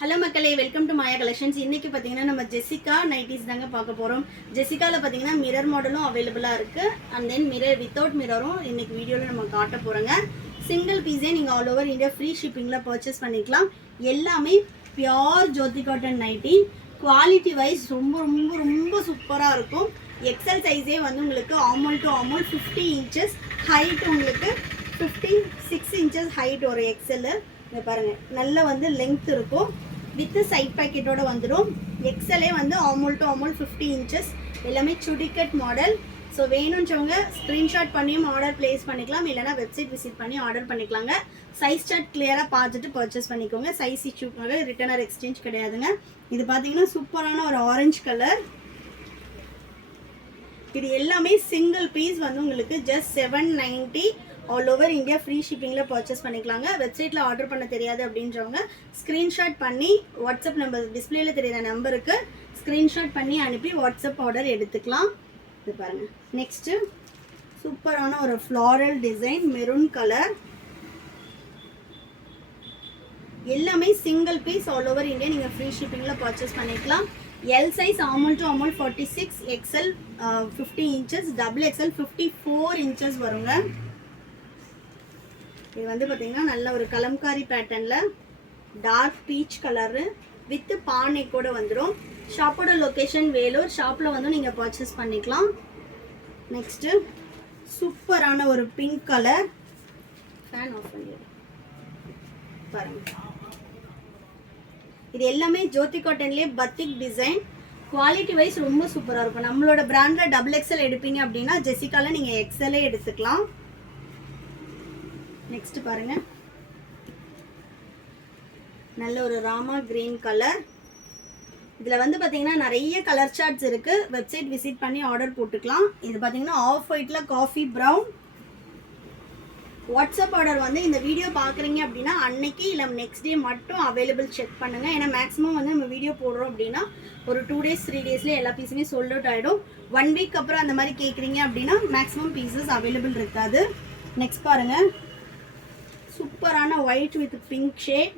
Hello மக்களே, welcome to Maya collections. இன்னைக்கு பார்த்தீங்கன்னா நம்ம ஜெசிகா நைட்டிஸ் தாங்க பார்க்க போகிறோம். ஜெசிகாவில் பார்த்தீங்கன்னா மிரர் மாடலும் அவைலபிளாக இருக்குது. அண்ட் தென் மிரர் வித்தவுட் மிரரும் இன்னைக்கு வீடியோவில் நம்ம காட்ட போகிறோங்க. சிங்கிள் பீஸே நீங்கள் ஆல் ஓவர் இந்தியா ஃப்ரீ ஷிப்பிங்கில் பர்ச்சேஸ் பண்ணிக்கலாம். எல்லாமே pure Jyothi cotton nighty. Quality wise ரொம்ப ரொம்ப ரொம்ப சூப்பராக இருக்கும். எக்ஸல் சைஸே வந்து உங்களுக்கு armhole to armhole 50 inches height, உங்களுக்கு 56 இன்ச்சஸ் ஹைட் ஒரு எக்ஸல். இங்கே பாருங்கள், நல்ல வந்து லென்த் இருக்கும். வித் சைட் பேக்கெட்டோட வந்துடும். எக்ஸலே வந்து ஆமோல் டு ஆமோல் 50 இன்ச்சஸ். எல்லாமே சுடிகட் மாடல். ஸோ வேணுன்றவங்க ஸ்க்ரீன்ஷாட் பண்ணியும் ஆர்டர் பிளேஸ் பண்ணிக்கலாம், இல்லைனா வெப்சைட் விசிட் பண்ணி ஆர்டர் பண்ணிக்கலாங்க. சைஸ் சார்ட் கிளியராக பார்த்துட்டு பர்ச்சேஸ் பண்ணிக்கோங்க. சைஸ் இஷ்யூக்காக ரிட்டர்ன் ஆர் எக்ஸ்சேஞ்ச் கிடையாதுங்க. இது பார்த்தீங்கன்னா சூப்பரான ஒரு ஆரஞ்சு கலர். இது எல்லாமே சிங்கிள் பீஸ் வந்து உங்களுக்கு just 790 all over India free ஷிப்பிங்கில் பர்ச்சேஸ் பண்ணிக்கலாங்க. வெப்சைட்டில் ஆர்டர் பண்ண தெரியாது அப்படின்றவங்க ஸ்க்ரீன்ஷாட் பண்ணி வாட்ஸ்அப் நம்பர் டிஸ்பிளேல தெரியுற நம்பருக்கு ஸ்க்ரீன்ஷாட் பண்ணி அனுப்பி வாட்ஸ்அப் ஆர்டர் எடுத்துக்கலாம். இது பாருங்கள், நெக்ஸ்ட்டு சூப்பரான ஒரு ஃப்ளாரல் டிசைன் மெரூன் கலர். எல்லாமே single piece all over India நீங்கள் ஃப்ரீ ஷிப்பிங்கில் பர்ச்சேஸ் பண்ணிக்கலாம். L size armhole to armhole 46, XL 50 inches, double XL 54 inches வருங்க. இது வந்து பார்த்தீங்கன்னா நல்ல ஒரு கலம்காரி பேட்டர்னில் டார்க் பீச் கலரு வித் பானைக்கூட வந்துடும். ஷாப்போட லொக்கேஷன் வேலூர். ஷாப்பில் வந்து நீங்கள் பர்ச்சேஸ் பண்ணிக்கலாம். நெக்ஸ்ட்டு சூப்பரான ஒரு பிங்க் கலர். ஃபேன் ஆஃப் பண்ணிடுறேன் பாருங்கள். இது எல்லாமே ஜோதி காட்டன்லேயே பத்திக் டிசைன். குவாலிட்டி வைஸ் ரொம்ப சூப்பராக இருக்கும். நம்மளோட பிராண்டில் டபுள் எக்ஸ்எல் எடுப்பீங்க அப்படின்னா ஜெசிகாவில் நீங்கள் எக்ஸ்எல்லே எடுத்துக்கலாம். நெக்ஸ்ட் பாருங்க, நல்ல ஒரு ராமா கிரீன் கலர். இதில் வந்து பார்த்தீங்கன்னா நிறைய கலர் சார்ட்ஸ் இருக்குது. வெப்சைட் விசிட் பண்ணி ஆர்டர் போட்டுக்கலாம். இது பார்த்தீங்கன்னா ஆஃப் ஒயிட்டில் காஃபி ப்ரௌன். வாட்ஸ்அப் ஆர்டர் வந்து இந்த வீடியோ பார்க்குறீங்க அப்படின்னா அன்னைக்கு இல்லை நெக்ஸ்ட் டே மட்டும் அவைலபிள் செக் பண்ணுங்கள். ஏன்னா மேக்ஸிமம் வந்து நம்ம வீடியோ போடுறோம் அப்படின்னா ஒரு 2 days 3 daysலேயே எல்லா பீஸுமே சோல்ட் அவுட் ஆகிடும். 1 week அப்புறம் அந்த மாதிரி கேட்குறீங்க அப்படின்னா மேக்ஸிமம் பீசஸ் அவைலபிள் இருக்காது. நெக்ஸ்ட் பாருங்கள், சூப்பரான ஒயிட் வித் பிங்க் ஷேட்.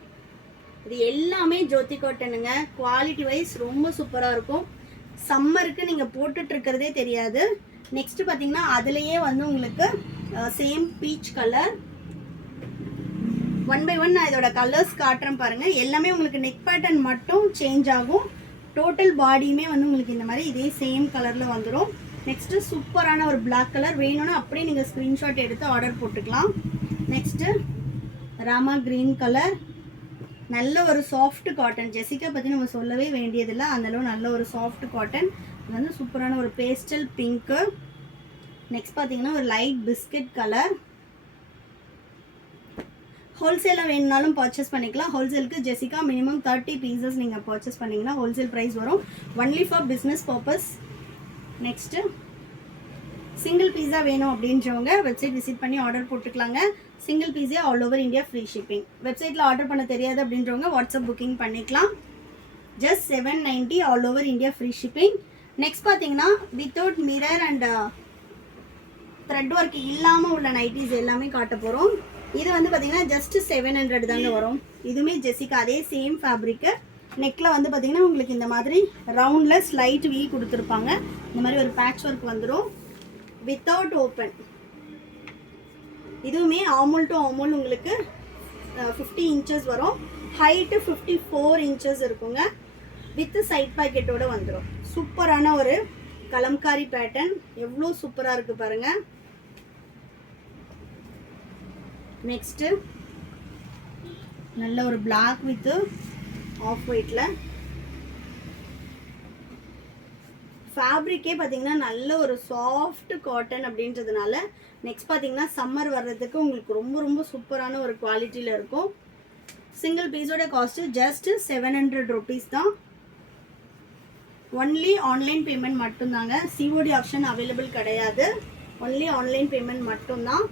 இது எல்லாமே ஜோதி காட்டனுங்க. குவாலிட்டி வைஸ் ரொம்ப சூப்பராக இருக்கும். சம்மருக்கு நீங்கள் போட்டுட்ருக்கிறதே தெரியாது. நெக்ஸ்ட் பார்த்தீங்கன்னா அதுலேயே வந்து உங்களுக்கு சேம் பீச் கலர். 1 by 1 நான் இதோட கலர்ஸ் காட்டுறேன் பாருங்கள். எல்லாமே உங்களுக்கு நெக் பேட்டர்ன் மட்டும் சேஞ்ச் ஆகும். டோட்டல் பாடியுமே வந்து உங்களுக்கு இந்த மாதிரி இதே சேம் கலரில் வந்துடும். நெக்ஸ்ட்டு சூப்பரான ஒரு பிளாக் கலர். வேணும்னா அப்படியே நீங்கள் ஸ்க்ரீன்ஷாட் எடுத்து ஆர்டர் போட்டுக்கலாம். Next Rama green colour. நல்ல ஒரு சாஃப்ட் காட்டன். ஜெசிகா பற்றி நம்ம சொல்லவே வேண்டியதில்லை, அந்தளவு நல்ல ஒரு சாஃப்ட் காட்டன். இது வந்து சூப்பரான ஒரு பேஸ்டல் பிங்க்கு. நெக்ஸ்ட் பார்த்தீங்கன்னா ஒரு லைட் பிஸ்கட் கலர். ஹோல்சேலாக வேணுனாலும் பர்ச்சேஸ் பண்ணிக்கலாம். ஹோல்சேலுக்கு ஜெசிகா மினிமம் 30 பீசஸ் நீங்கள் பர்ச்சேஸ் பண்ணிங்கன்னா ஹோல்சேல் ப்ரைஸ் வரும். Only for business purpose. Next single பீஸா வேணும் அப்படின்றவங்க வெப்சைட் விசிட் பண்ணி ஆர்டர் போட்டுக்கலாங்க. சிங்கிள் பீஸே all over India free shipping. வெப்சைட்டில் ஆர்டர் பண்ண தெரியாது அப்படின்றவங்க வாட்ஸ்அப் புக்கிங் பண்ணிக்கலாம். Just 790 all over India free shipping. Next பார்த்தீங்கன்னா without mirror and thread work இல்லாமல் உள்ள நைட்டிஸ் எல்லாமே காட்ட போகிறோம். இது வந்து பார்த்தீங்கன்னா ஜஸ்ட் 700 தாங்க வரும். இதுவுமே ஜெசிகா அதே சேம் ஃபேப்ரிக்கு. நெக்கில் வந்து பார்த்தீங்கன்னா உங்களுக்கு இந்த மாதிரி ரவுண்டில் ஸ்லைட் வீ கொடுத்துருப்பாங்க. இந்த மாதிரி ஒரு பேட்ச் ஒர்க் வந்துடும் வித்தவுட் ஓப்பன். இதுவுமே ஆமோல் டு ஆமோல் உங்களுக்கு 50 இன்ச்சஸ் வரும். ஹைட்டு 54 இன்ச்சஸ் இருக்குங்க. வித் சைட் பாக்கெட்டோட வந்துடும். சூப்பரான ஒரு கலம்காரி பேட்டர்ன். எவ்வளோ சூப்பராக இருக்குது பாருங்கள். நெக்ஸ்ட்டு நல்ல ஒரு பிளாக் வித் ஆஃப் ஒயிட்டில். ஃபேப்ரிக்கே பார்த்தீங்கன்னா நல்ல ஒரு சாஃப்ட் காட்டன் அப்படின்றதுனால நெக்ஸ்ட் பார்த்தீங்கன்னா சம்மர் வர்றதுக்கு உங்களுக்கு ரொம்ப ரொம்ப சூப்பரான ஒரு குவாலிட்டியில் இருக்கும். சிங்கிள் பீஸோட காஸ்ட்டு ஜஸ்ட் 700 rupees தான். ஒன்லி ஆன்லைன் பேமெண்ட் மட்டும்தாங்க. சிஓடி ஆப்ஷன் அவைலபிள் கிடையாது. ஒன்லி ஆன்லைன் பேமெண்ட் மட்டும்தான்.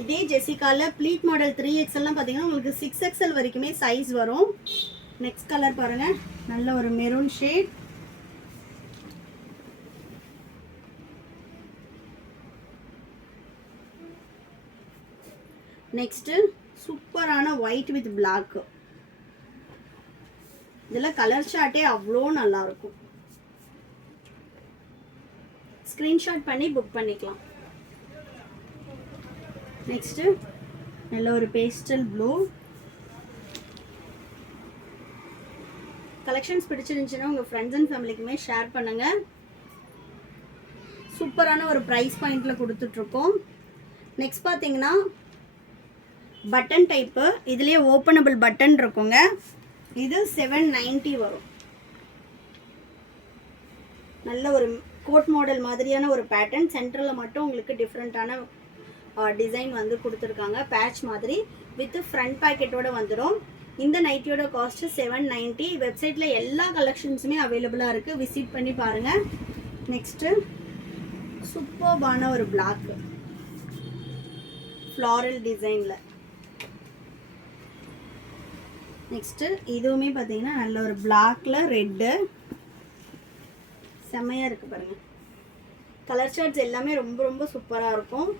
இதே ஜெசிகாவில் ப்ளீட் மாடல் 3XLலாம் பார்த்தீங்கன்னா உங்களுக்கு 6XL வரைக்குமே சைஸ் வரும். நெக்ஸ்ட் கலர் பாருங்கள், நல்ல ஒரு மெரூன் ஷேட். நெக்ஸ்ட்டு சூப்பரான ஒயிட் வித் பிளாக். இதில் கலர் சார்ட்டே அவ்வளோ நல்லாயிருக்கும். ஸ்க்ரீன்ஷாட் பண்ணி புக் பண்ணிக்கலாம். நெக்ஸ்ட்டு நல்ல ஒரு பேஸ்டல் ப்ளூ. கலெக்ஷன்ஸ் பிடிச்சிருந்துச்சுன்னா உங்கள் ஃப்ரெண்ட்ஸ் அண்ட் ஃபேமிலிக்குமே ஷேர் பண்ணுங்கள். சூப்பரான ஒரு ப்ரைஸ் பாயிண்டில் கொடுத்துட்ருக்கோம். நெக்ஸ்ட் பார்த்தீங்கன்னா பட்டன் டைப்பு, இதுலேயே ஓப்பனபிள் பட்டன் இருக்குங்க. இது 790 வரும். நல்ல ஒரு கோட் மாடல் மாதிரியான ஒரு பேட்டர்ன். சென்டரில் மட்டும் உங்களுக்கு டிஃப்ரெண்ட்டான டிசைன் வந்து கொடுத்துருக்காங்க, பேட்ச் மாதிரி வித் ஃப்ரண்ட் பேக்கெட்டோட வந்துடும். இந்த நைட்டியோட காஸ்ட்டு 790. வெப்சைட்டில் எல்லா கலெக்ஷன்ஸுமே அவைலபிளாக இருக்குது, விசிட் பண்ணி பாருங்கள். நெக்ஸ்ட்டு சூப்பர்பான ஒரு பிளாக் ஃப்ளாரல் டிசைனில். நெக்ஸ்ட்டு இதுவுமே பார்த்தீங்கன்னா நல்ல ஒரு பிளாக்ல ரெட்டு செம்மையாக இருக்குது பாருங்கள். கலர் சார்ட்ஸ் எல்லாமே ரொம்ப ரொம்ப சூப்பராக இருக்கும்.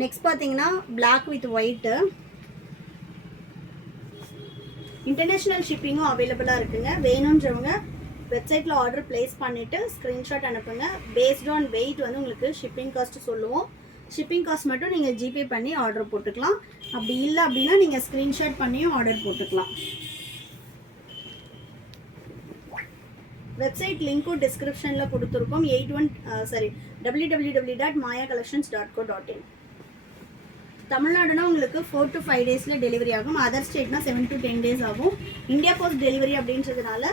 நெக்ஸ்ட் பார்த்தீங்கன்னா பிளாக் வித் ஒயிட்டு. இன்டர்நேஷ்னல் ஷிப்பிங்கும் அவைலபிளாக இருக்குங்க. வேணுன்றவங்க வெப்சைட்டில் ஆர்டர் ப்ளேஸ் பண்ணிவிட்டு ஸ்க்ரீன்ஷாட் அனுப்புங்க. பேஸ்ட் ஆன் வெயிட் வந்து உங்களுக்கு ஷிப்பிங் காஸ்ட்டு சொல்லுவோம். ஷிப்பிங் காஸ்ட் மட்டும் நீங்கள் ஜிபே பண்ணி ஆர்டர் போட்டுக்கலாம். அப்படி இல்லை அப்படின்னா நீங்கள் ஸ்க்ரீன்ஷாட் பண்ணியும் ஆர்டர் போட்டுக்கலாம். வெப்சைட் லிங்க்கும் டிஸ்கிரிப்ஷனில் கொடுத்துருக்கோம். www.mayacollections.co.in. தமிழ்நாடுனா உங்களுக்கு 4 to 5 டேஸில் டெலிவரி ஆகும். அதர் ஸ்டேட்னா 7 to 10 டேஸ் ஆகும். இந்தியா போஸ்ட் டெலிவரி அப்படின்றதுனால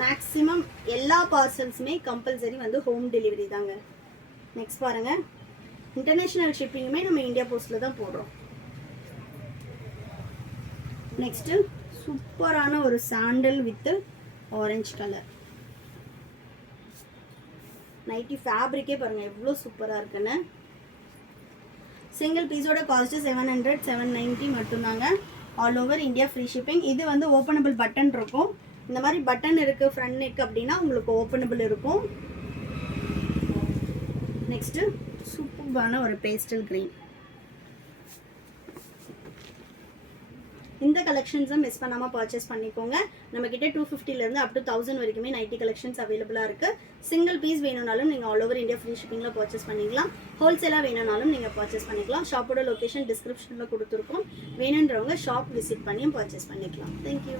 மேக்ஸிமம் எல்லா பார்சல்ஸுமே கம்பல்சரி வந்து ஹோம் டெலிவரி தாங்க. நெக்ஸ்ட் பாருங்கள், இன்டர்நேஷ்னல் ஷிப்பிங்குமே நம்ம இந்தியா போஸ்ட்டில் தான் போடுறோம். நெக்ஸ்ட்டு சூப்பரான ஒரு sandal with orange colour nighty. ஃபேப்ரிக்கே பாருங்கள் எவ்வளோ சூப்பராக இருக்குன்னு. சிங்கிள் பீஸோட காஸ்ட்டு 700, 790 மட்டும்தாங்க. All over India free shipping. இது வந்து ஓப்பனபிள் பட்டன் இருக்கும். இந்த மாதிரி பட்டன் இருக்குது ஃப்ரண்ட் நெக் அப்படின்னா உங்களுக்கு ஓப்பனபிள் இருக்கும். நெக்ஸ்ட்டு சூப்பரான ஒரு பேஸ்டல் க்ரீன். இந்த கலெக்ஷன்ஸை மிஸ் பண்ணாமல் பர்ச்சேஸ் பண்ணிக்கோங்க. நம்மக்கிட்ட 250லேருந்து அப் டு 1000 வரைக்குமே நைட்டி கலெக்ஷன்ஸ் அவைலபிளாக இருக்குது. சிங்கிள் பீஸ் வேணும்னாலும் நீங்கள் ஆல் ஓவர் இந்தியா ஃப்ரீ ஷிப்பிங்கில் பர்ச்சேஸ் பண்ணிக்கலாம். ஹோல்சேலாக வேணும்னாலும் நீங்கள் பர்ச்சேஸ் பண்ணிக்கலாம். ஷாப்போட லொக்கேஷன் டிஸ்கிரிப்ஷனில் கொடுத்துருக்கோம். வேணுன்றவங்க ஷாப் விசிட் பண்ணியும் பர்ச்சேஸ் பண்ணிக்கலாம். தேங்க்யூ.